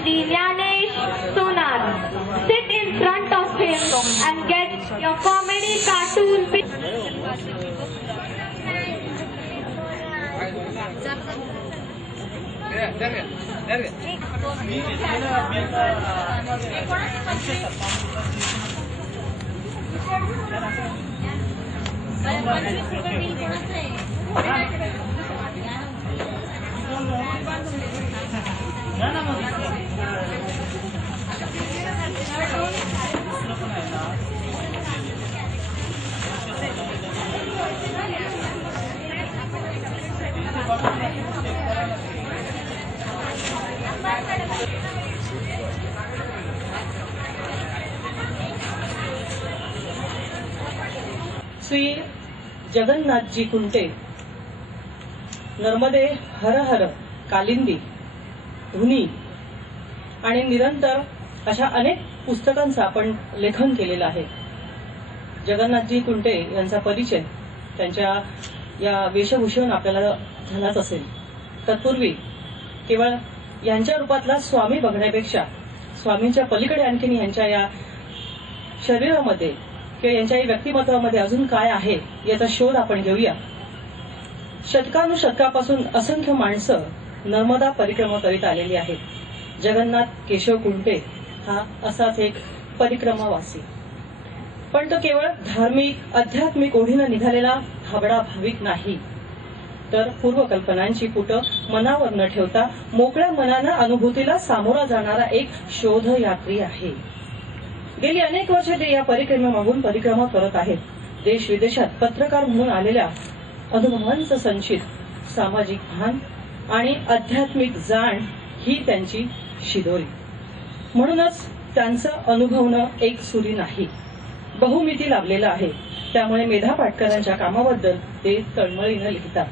Shri Gyanesh Sonar. Sit in front of him and get your comedy cartoon Shri Jagannathji Kunte नर्मदे हर हर कालिंदी धुनी आणि निरंतर अशा अनेक पुस्तकांचं आपण लेखन केलेलं आहे। जगन्नाथजी कुंटे यांचा परिचय त्यांच्या या वेशभूषेवरून आपल्याला झालाच असेल। तत्पूर्वी केवळ यांच्या रूपातला स्वामी बघण्यापेक्षा स्वामींच्या पलीकडे आणखीन यांच्या या शरीरामध्ये किंवा यांच्या या व्यक्तिमत्वामध्ये अजून काय आहे याचा शोध आपण घेऊया। शतकानुशतकापासून असंख्य माणसं नर्मदा परिक्रमा करीत आलेली आहेत। जगन्नाथ केशव कुंटे हा असाच एक परिक्रमावासी, पण तो केवळ धार्मिक आध्यात्मिक ओढीनं निघालेला हाबडा भाविक नाही, तर पूर्वकल्पनांची पुटं मनावर न ठेवता मोकळ्या मनानं अनुभूतीला सामोरा जाणारा एक शोधयात्री आहे। गेली अनेक वर्षे ते या परिक्रमेमागून परिक्रमा करत आहेत। देश विदेशात पत्रकार म्हणून आलेल्या अनुभवांचं संचित, सामाजिक भान आणि आध्यात्मिक जाण ही त्यांची शिदोरी। म्हणूनच त्यांचं अनुभवणं एक सुरी नाही, बहुमिती लाभलेलं आहे। त्यामुळे मेधा पाटकरांच्या कामाबद्दल ते तळमळीनं लिहितात।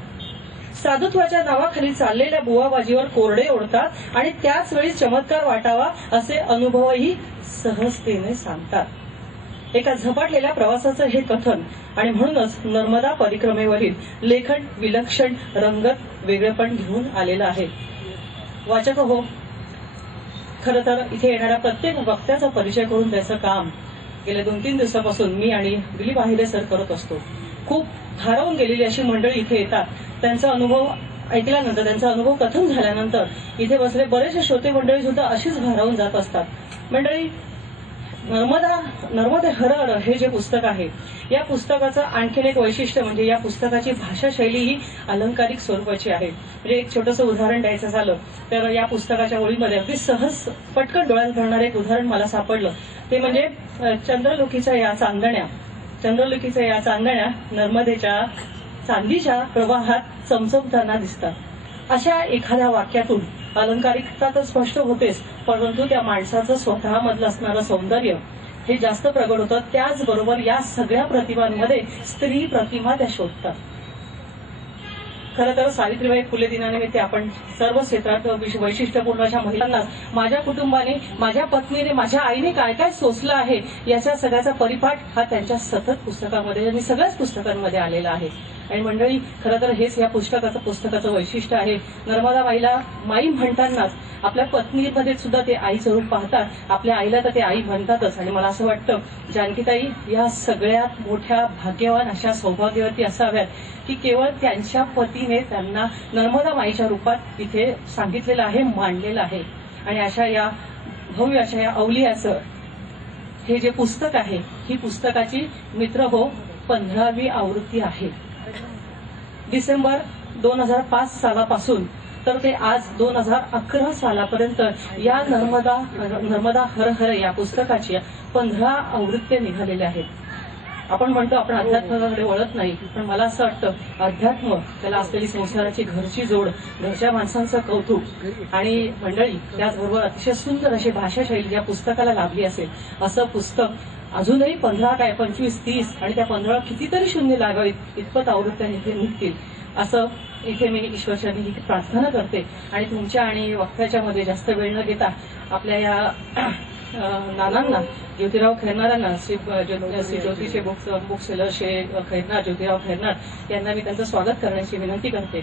साधुत्वाच्या नावाखाली चाललेल्या बुवाबाजीवर कोरडे ओढतात आणि त्याच वेळी चमत्कार वाटावा असे अनुभवही सहजतेने सांगतात। एका झपाटलेल्या प्रवासाचं हे कथन आणि म्हणूनच नर्मदा परिक्रमेवरील लेखन विलक्षण रंगत वेगळेपण घेऊन आलेलं आहे। वाचक हो, खरं तर इथे येणाऱ्या प्रत्येक वक्त्याचा परिचय करून त्याचं काम गेल्या 2-3 दिवसापासून मी आणि दिलीप आहिरे सर करत असतो। खूप भारावून गेलेली अशी मंडळी इथे येतात। त्यांचा अनुभव ऐकल्यानंतर, त्यांचा अनुभव कथन झाल्यानंतर इथे बसले बरेचसे श्रोते मंडळी सुद्धा अशीच भारावून जात असतात। मंडळी, नर्मदे हर हर हे जे पुस्तक आहे, या पुस्तकाचं आणखीन एक वैशिष्ट्य म्हणजे या पुस्तकाची भाषाशैली ही अलंकारिक स्वरूपाची आहे। म्हणजे एक छोटंसं उदाहरण द्यायचं झालं तर या पुस्तकाच्या ओळीमध्ये अगदी सहज पटकन डोळ्यात भरणारं एक उदाहरण मला सापडलं। ते म्हणजे चंद्रलोकीच्या या चांदण्या नर्मदेच्या चांदीच्या प्रवाहात चमचमताना दिसतात। अशा एखाद्या वाक्यातून अलंकारिकता तर स्पष्ट होतेच, परंतु त्या माणसाचं स्वतःमधलं असणारं सौंदर्य हे जास्त प्रगट होतं। त्याचबरोबर या सगळ्या प्रतिमांमध्ये स्त्री प्रतिमा त्या शोधतात। खरं तर सावित्रीबाई फुले दिनानिमित्त आपण सर्व क्षेत्रात वैशिष्ट्यपूर्ण अशा महिलांना माझ्या कुटुंबाने, माझ्या पत्नीने, माझ्या आईने काय काय सोसलं आहे याच्या सगळ्याचा परिपाठ हा त्यांच्या सतत पुस्तकामध्ये आणि सगळ्याच पुस्तकांमध्ये आलेला आहे। आणि मंडळी, खरं तर हेच या पुस्तकाचं वैशिष्ट्य आहे। नर्मदाबाईला माई म्हणतानाच आपल्या पत्नीमध्ये सुद्धा ते आईचं रूप पाहतात। आपल्या आईला तर ते आई म्हणतातच। आणि मला असं वाटतं जानकीताई या सगळ्यात मोठ्या भाग्यवान अशा सौभाग्यवती असाव्यात की केवळ त्यांच्या पतीने त्यांना नर्मदा माईच्या रूपात इथे सांगितलेलं आहे, मांडलेलं आहे। आणि अशा या भव्य अशा या अवलियाचं हे जे पुस्तक आहे, ही पुस्तकाची मित्र हो 15वी आवृत्ती आहे। डिसेंबर 2005 सालापासून तर ते आज 2011 सालापर्यंत या नर्मदा हर हर या पुस्तकाची 15 आवृत्त्या निघालेल्या आहेत। आपण म्हणतो आपण अध्यात्माकडे वळत नाही, पण मला असं वाटतं अध्यात्म त्याला असलेली संसाराची घरची जोड, घरच्या माणसांचं कौतुक आणि मंडळी त्याचबरोबर अतिशय सुंदर अशी भाषाशैली या पुस्तकाला लाभली असेल असं पुस्तक अजूनही 15 काय 25, 30 आणि त्या 15 कितीतरी शून्य लागावीत इतपत आवृत्त्या इथे निघतील असं इथे मी ईश्वरचरणी प्रार्थना करते। आणि तुमच्या आणि वक्त्याच्या मध्ये जास्त वेळ न घेता आपल्या या नानांना, ज्योतिराव खैरनारांना, श्री ज्योतिषे बुक सेलर श्री खैरनार, ज्योतिराव खैरनार यांना मी त्यांचं स्वागत करण्याची विनंती करते।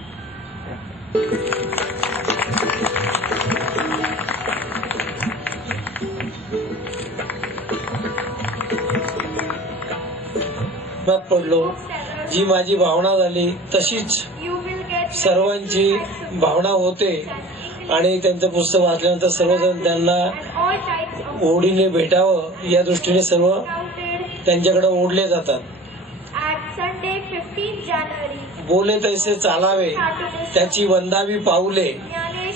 स्वप्नात पडलो, जी माझी भावना झाली तशीच सर्वांची भावना होते आणि त्यांचं पुस्तक वाचल्यानंतर सर्वजण त्यांना ओढीने भेटावं या दृष्टीने सर्व त्यांच्याकडे ओढले जातात. बोले तैसे चालावे त्याची वंदावी पाऊले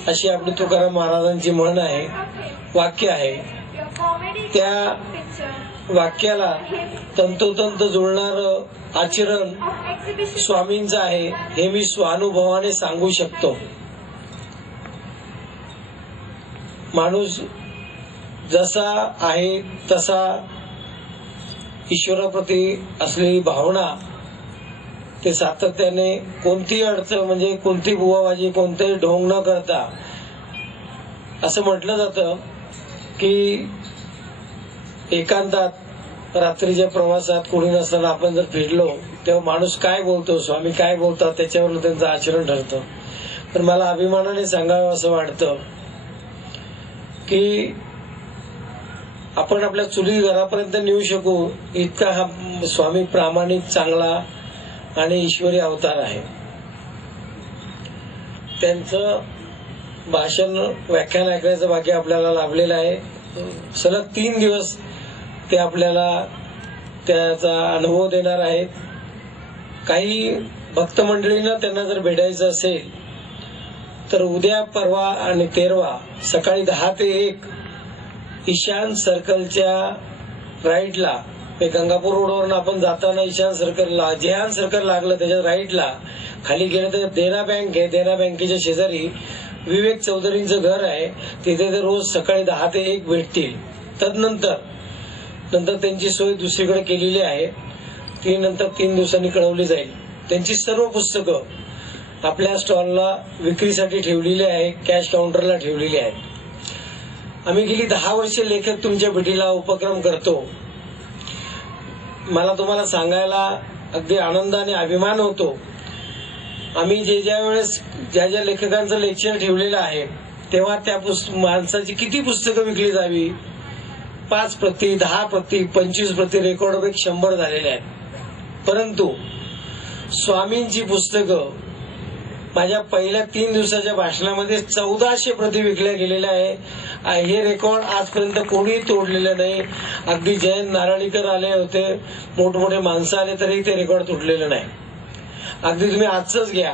अशी आपली तुकाराम महाराजांची म्हण आहे, वाक्य आहे. त्या वाक्याला तंतोतंत जुळणारं आचरण स्वामींचं आहे हे मी स्वानुभवाने सांगू शकतो. माणूस जसा आहे तसा ईश्वराप्रती असलेली भावना ते सातत्याने कोणतीही अडचण म्हणजे कोणती बुवाबाजी कोणतेही ढोंग न करता, असं म्हटलं जातं की एकांतात रात्रीच्या प्रवासात कोणी नसताना आपण जर फिरलो तेव्हा माणूस काय बोलतो, स्वामी काय बोलतात त्याच्यावर त्यांचं आचरण ठरतं. पण मला अभिमानाने सांगावं असं वाटतं की आपण आपल्या चुली घरापर्यंत नेऊ शकू इतका हा स्वामी प्रामाणिक, चांगला आणि ईश्वरी अवतार आहे. त्यांचं भाषण व्याख्यान ऐकण्याचं भाग्य आपल्याला लाभलेलं आहे. सलग 3 दिवस ते आपल्याला त्याचा अनुभव देणार आहेत. काही भक्त मंडळींना त्यांना जर भेटायचं असेल तर उद्या, परवा आणि 13 सकाळी 10 ते 1 ईशान सर्कलच्या राईटला, गंगापूर रोडवरून आपण जाताना ईशान सर्कलला, जेहान सर्कल लागलं त्याच्या राईटला खाली गेलं तर देना बँक आहे. देना बँकेच्या शेजारी विवेक चौधरींचं घर आहे. तिथे ते रोज सकाळी 10 ते 1 भेटतील. तदनंतर त्यांची सोय दुसरीकडे केलेली आहे, ती नंतर 3 दिवसांनी कळवली जाईल. त्यांची सर्व पुस्तकं आपल्या स्टॉलला विक्रीसाठी ठेवलेली आहे, कॅश काउंटरला ठेवलेली आहेत. आम्ही गेली 10 वर्षे लेखक तुमच्या भेटीला उपक्रम करतो. मला तुम्हाला सांगायला अगदी आनंदाने अभिमान होतो. आम्ही ज्या वेळेस ज्या लेखकांचं लेक्चर ठेवलेलं आहे तेव्हा त्या माणसाची किती पुस्तकं विकली जावी, 5 प्रती, 10 प्रती, 25 प्रती, रेकॉर्ड 100 झालेले आहेत. परंतु स्वामींची पुस्तकं माझ्या पहिल्या 3 दिवसाच्या भाषणामध्ये 1400 प्रती विकल्या गेलेल्या आहे. हे रेकॉर्ड आजपर्यंत कोणीही तोडलेलं नाही. अगदी जयंत नारळीकर आले होते, मोठमोठे माणसं आले तरी ते रेकॉर्ड तुटलेलं नाही. अगदी तुम्ही आजच घ्या.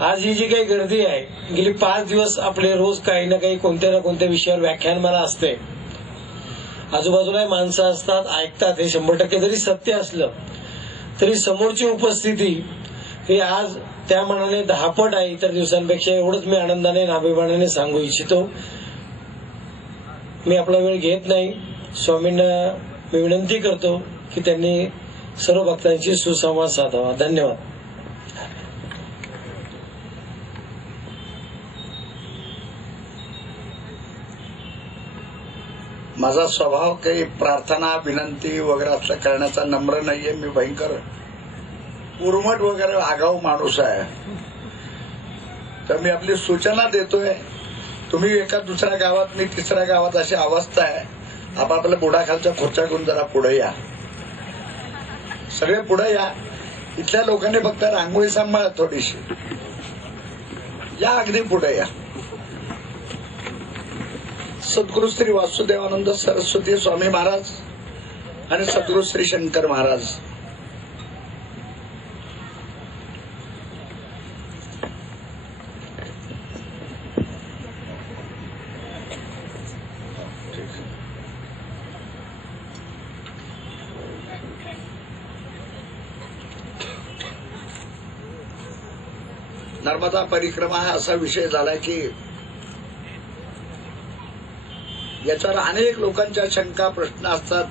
आज ही जी काही गर्दी आहे, गेली 5 दिवस आपले रोज काही ना काही कोणत्या ना कोणत्या विषयावर व्याख्यानमाला असते. आजूबाजूला माणसं असतात, ऐकतात. हे 100% जरी सत्य असलं तरी समोरची उपस्थिती ही आज त्या मनाने 10 पट आहे इतर दिवसांपेक्षा. एवढंच मी आनंदाने अभिमानाने सांगू इच्छितो. मी आपला वेळ घेत नाही. स्वामींना मी विनंती करतो की त्यांनी सर्व भक्तांशी सुसंवाद साधावा. धन्यवाद. माझा स्वभाव काही प्रार्थना, विनंती वगैरे असं करण्याचा नम्र नाहीये. मी भयंकर उर्मट वगैरे आगाऊ माणूस आहे. तर मी आपली सूचना देतोय. तुम्ही एका दुसऱ्या गावात, मी तिसऱ्या गावात, अशी अवस्था आहे. आपापल्या बुडाखालच्या खुर्च्या घेऊन जरा पुढे या, सगळे पुढे या. इथल्या लोकांनी फक्त रांगोळी सांभाळा थोडीशी. या, अगदी पुढे या. सद्गुरू श्री वासुदेवानंद सरस्वती स्वामी महाराज आणि सद्गुरू श्री शंकर महाराज नर्मदा परिक्रमा हा असा विषय झाला की याच्यावर अनेक लोकांच्या शंका, प्रश्न असतात.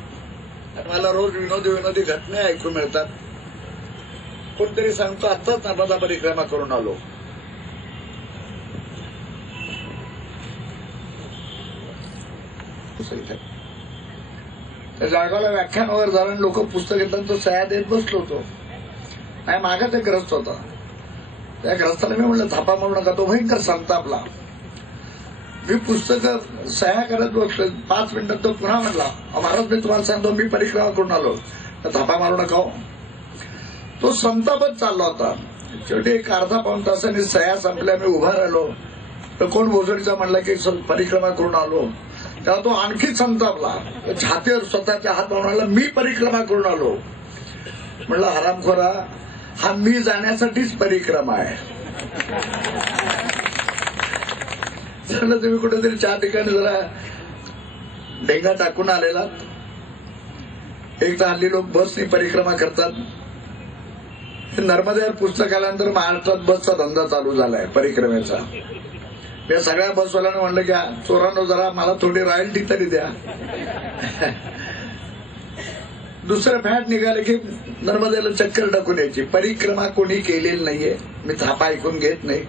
मला रोज विनोदी घटना ऐकू मिळतात. कोणतरी सांगतो आताच नर्मदा परिक्रमा करून आलो. त्या जागाला व्याख्यान वगैरे झालं, लोक पुस्तक घेतात, तो सह्या देत बसलो होतो. नाही, मागाच एक ग्रस्त होता. त्या ग्रस्ताला मी म्हणलं थापा मारू नका, तो भयंकर संतापला. मी पुस्तक सह्या करत बसलो. 5 मिनिटात तो पुन्हा म्हणला, महाराज मी तुम्हाला सांगतो मी परिक्रमा करून आलो, तर थापा मारू नका. तो संतापच चालला होता. शेवटी एक अर्धा पाऊण तासाने सह्या संपल्या, मी उभा राहिलो तर कोण भोसडीचा म्हणला की परिक्रमा करून आलो. तेव्हा तो आणखी संतापला, छातीवर स्वतःच्या हात म्हणाला मी परिक्रमा करून आलो. म्हणलं हरामखोरा, हा मी जाण्यासाठीच परिक्रमा आहे. म्हणलं तुम्ही कुठेतरी 4 ठिकाणी जरा डेंगा टाकून आलेला. एक तर हल्ली लोक बसनी परिक्रमा करतात. नर्मदेवर पुस्तक आल्यानंतर महाराष्ट्रात बसचा धंदा चालू झालाय परिक्रमेचा. या सगळ्या बसवाल्यांना म्हणलं की चोरांनो जरा मला थोडी रॉयल्टी तरी द्या. दुसरं फॅट निघालं की नर्मदेला चक्कर टाकून यायची. परिक्रमा कोणी केलेली नाहीये, मी थापा ऐकून घेत नाही.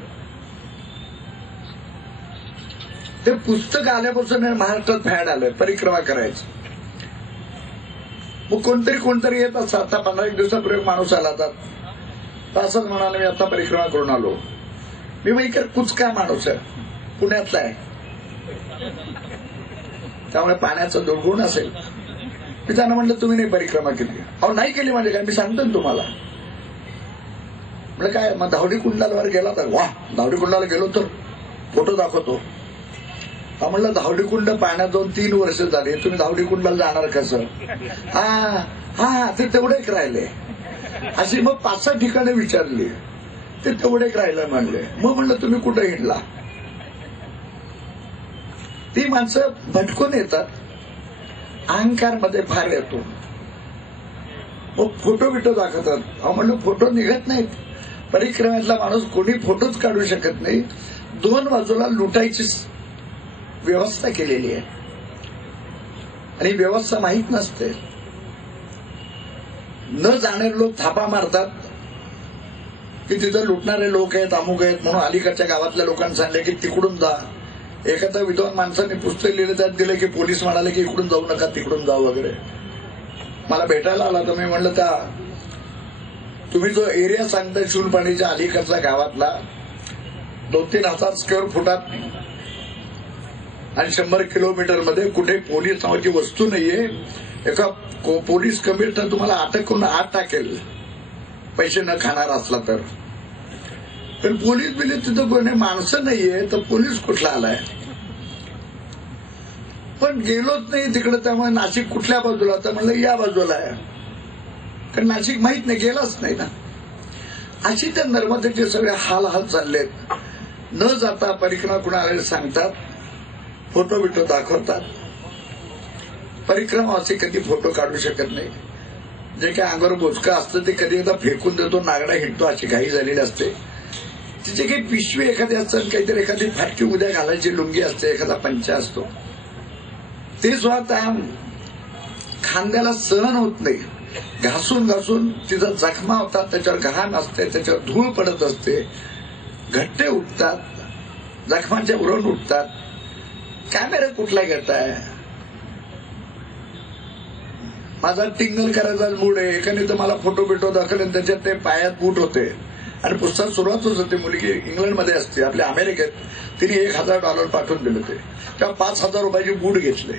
ते पुस्तक आल्यापासून महाराष्ट्रात फॅड आलंय परिक्रमा करायचं. मग कोणतरी येत असं. आता 15 दिवसापूर्वी माणूस आला होता, असंच म्हणाला मी आता परिक्रमा करून आलो. मी मग कुचका माणूस आहे, पुण्यातला आहे, त्यामुळे पाण्याचा दुर्गुण असेल. मी त्यांना म्हणलं तुम्ही नाही परिक्रमा केली. अहो नाही केली म्हणजे काय, मी सांगतो ना तुम्हाला. म्हणजे काय, मग धावडी कुंडालवर गेला तर वा, धावडी कुंडाला गेलो तर फोटो दाखवतो. म्हणलं धावडी कुंड पाण्यात 2-3 वर्ष झाली, तुम्ही धावडी कुंडाला जाणार कसं? हा ते तेवढेच राहिले. अशी मग 5-6 ठिकाणी विचारली, ते तेवढेच राहिलं म्हणले. मग म्हणलं तुम्ही कुठे हिंडला? ती माणसं भटकून येतात, अहंकार मध्ये फार येतो. मग फोटो बिटो दाखवतात. म्हणलं फोटो निघत नाहीत. परिक्रमेतला माणूस कोणी फोटोच काढू शकत नाही. 2 बाजूला लुटायची व्यवस्था केलेली आहे आणि व्यवस्था माहीत नसते. न जाणारे लोक थापा मारतात की तिथं लुटणारे लोक आहेत, अमुक आहेत म्हणून अलीकडच्या गावातल्या लोकांनी सांगितलं की तिकडून जा. एखाद्या विद्वान माणसाने पुस्तक लिहिलं, त्यात दिलं की पोलीस म्हणाले की इकडून जाऊ नका, तिकडून जाऊ वगैरे. मला भेटायला आला तर मी म्हणलं त्या तुम्ही जो एरिया सांगताय शूलपाणीच्या अलीकडच्या गावातला 2-3 हजार स्क्वेअर फुटात आणि 100 किलोमीटर मध्ये कुठे पोलीस नावाची वस्तू नाहीये. एका पोलीस कमिशनर तुम्हाला अटक करून आत टाकेल पैसे न खाणार असला तर. पण पोलीस बिलीस तिथं कोणी माणसं नाहीये तर पोलीस कुठला आलाय? पण गेलोच नाही तिकडे. त्यामुळे नाशिक कुठल्या बाजूला? तर म्हणलं या बाजूला आहे. कारण नाशिक माहित नाही, गेलाच नाही ना. अशी त्या नर्मदेचे सगळे हाल चाललेत. न जाता परिक्रमा कुणाला सांगतात, फोटो बिटो दाखवतात. परिक्रमा असे कधी फोटो काढू शकत नाही. जे काय अंगावर बोचका असतं ते कधी एकदा फेकून देतो, नागडा हिंडतो, अशी घाई झालेली असते. तिचे काही पिशवी एखादी असतात, काहीतरी एखादी फाटकी उद्या घालायची लुंगी असते, एखादा पंचा असतो. ते सुद्धा त्या खांद्याला सहन होत नाही. घासून घासून तिथं जखमा होतात, त्याच्यावर घाण असते, त्याच्यावर धूळ पडत असते, घट्टे उठतात, जखमांच्या उरण उठतात. कॅमेरा कुठला घेताय? माझा टिंगल करायचा मूड आहे. एकाने तर मला फोटो बिटो दाखवले, त्याच्यात ते पायात बूट होते आणि पुस्तक सुरुवातच होते. मुलगी इंग्लंडमध्ये असते, आपल्या अमेरिकेत. तिने $1,000 पाठवून दिले होते. तेव्हा $5,000 बूट घेतले.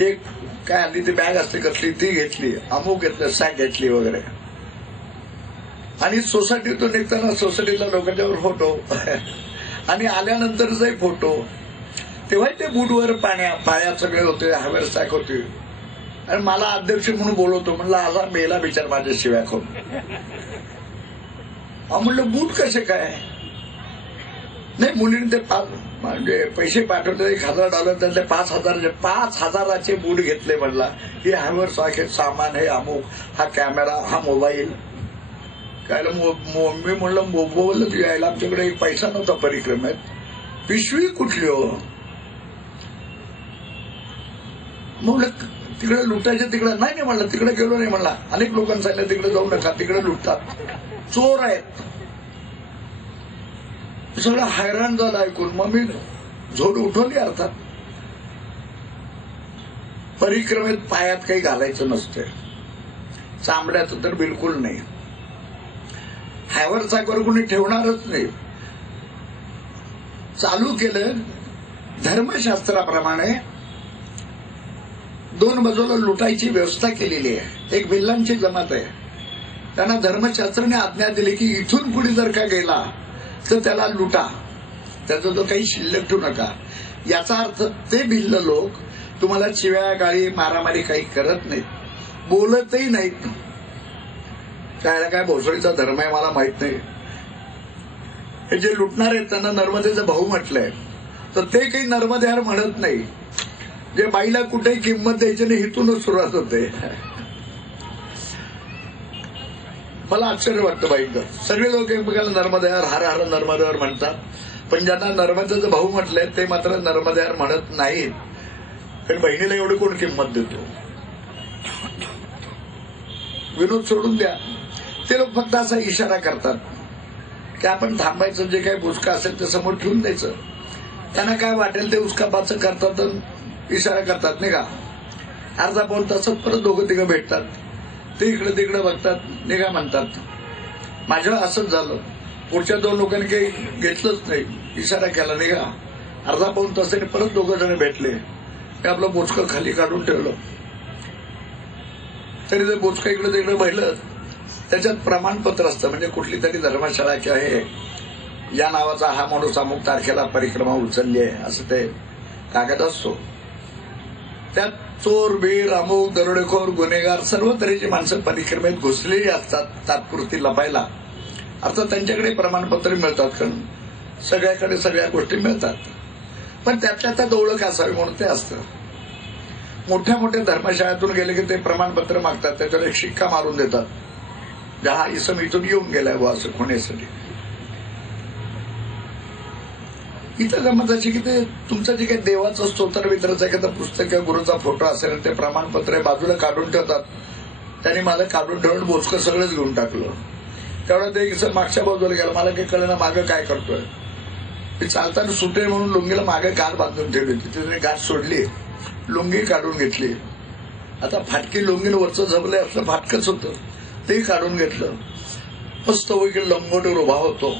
एक काय आली ती बॅग असते कसली ती घेतली, अमुक घेतलं, सॅक घेतली वगैरे. आणि सोसायटीतून निघताना सोसायटीला लोकांच्यावर फोटो आणि आल्यानंतरचाही फोटो. तेव्हा ते बूटवर पायात सगळे होते, हवेर सॅक होते. आणि मला अध्यक्ष म्हणून बोलवतो. म्हणलं आजा मेला बिचार माझ्या शिव्या खाऊन. म्हणलं बूट कसे काय? नाही, मुलीने ते म्हणजे पैसे पाठवले $1,000, त्यातले $5,000चे बूट घेतले. म्हणला हे हॅवर सारखे सामान, हे अमुक, हा कॅमेरा, हा मोबाईल. काय मी म्हणलं मोबाईल यायला आमच्याकडे एक पैसा नव्हता परिक्रमेत. पिशवी कुठली हो? म्हणलं तिकडे लुटायचे तिकडे नाही म्हणलं, तिकडे गेलो नाही म्हणला. अनेक लोकांनी सांगितलं तिकडे जाऊ नका, तिकडे लुटतात, चोर आहेत. सगळं हैराण झालं ऐकून. मग मी झोड उठवली. अर्थात परिक्रमेत पायात काही घालायचं नसते, चांबड्याचं तर बिलकुल नाही. हॅवर साकर कोणी ठेवणारच नाही. चालू केलं धर्मशास्त्राप्रमाणे. 2 बाजूला लुटायची व्यवस्था केलेली आहे. एक भिल्लांची जमात आहे. त्यांना धर्मशास्त्राने आज्ञा दिली की इथून पुढे जर का गेला तर त्याला लुटा, त्याचा तो काही शिल्लक ठेवू नका. याचा अर्थ ते भिल्ल लोक तुम्हाला चिव्या गाळी मारामारी काही करत नाहीत, बोलतही नाहीत. त्याला काय भोसडीचा धर्म आहे मला माहित नाही. हे जे लुटणार आहेत त्यांना नर्मदेचा भाऊ म्हटलंय, तर ते काही नर्मदेहार म्हणत नाही. जे बाईला कुठेही किंमत द्यायची नाही हिथूनच सुरुवात होते. मला आश्चर्य वाटतं बाईंचं. सगळे लोक एकमेकाला नर्मदेहार हर हर नर्मदेहार म्हणतात, पण ज्यांना नर्मदेचा भाऊ म्हटलंय ते मात्र नर्मदेहार म्हणत नाहीत. कारण बहिणीला एवढी कोण किंमत देतो. विनोद सोडून द्या. ते लोक फक्त असा इशारा करतात की आपण थांबायचं, जे काही बुचका असेल ते समोर ठेवून द्यायचं. त्यांना काय वाटेल ते उचकापाचं करतात, इशारा करतात नाही का. अर्धा पाऊण तासात परत दोघं तिघं भेटतात, ते इकडे तिकडे बघतात, निघा म्हणतात. माझ्या असंच झालं. पुढच्या 2 लोकांनी काही घेतलंच नाही, इशारा केला निघा. अर्धा पाऊण तासाने परत 2 जण भेटले. मी आपलं बोचकं खाली काढून ठेवलं, तरी ते बोचकं इकडे तिकडे बघलं. त्याच्यात प्रमाणपत्र असतं, म्हणजे कुठली तरी धर्मशाळा किंवा हे या नावाचा हा माणूस अमुक तारखेला परिक्रमा उचलली आहे असं ते कागद असतो. त्यात चोर बीर अमुक दरोडेखोर गुन्हेगार सर्व तऱ्हेची माणसं परिक्रमेत घुसलेली असतात तात्पुरती लपायला. अर्थात त्यांच्याकडे प्रमाणपत्र मिळतात, कारण सगळ्याकडे सगळ्या गोष्टी मिळतात. पण त्यातल्या त्यात ओळख असावी म्हणून ते असतं. मोठ्या मोठ्या धर्मशाळेतून गेले की ते प्रमाणपत्र मागतात, त्याच्यावर एक शिक्का मारून देतात, हा इसम इथून येऊन गेलाय व असं होण्यासाठी. इथं गमत अशी की ते तुमचं जे काही देवाचं स्तोत्र मित्राचं एखादं पुस्तक किंवा गुरुचा फोटो असेल ते प्रमाणपत्र बाजूला काढून ठेवतात. त्यांनी मला काढून ठेवून बोचकं सगळंच घेऊन टाकलं. तेवढा ते मागच्या बाजूला गेला. मला काही कळलं मागं काय करतोय. मी चालताना सुटे म्हणून लुंगीला मागे गाठ बांधून ठेवली होती, त्याने गाठ सोडली, लुंगी काढून घेतली. आता फाटकी लुंगीनं वरचं झबलंय असलं फाटकच होतं, ते काढून घेतलं. मस्त वगैरे लंगोटीवर उभा होतो.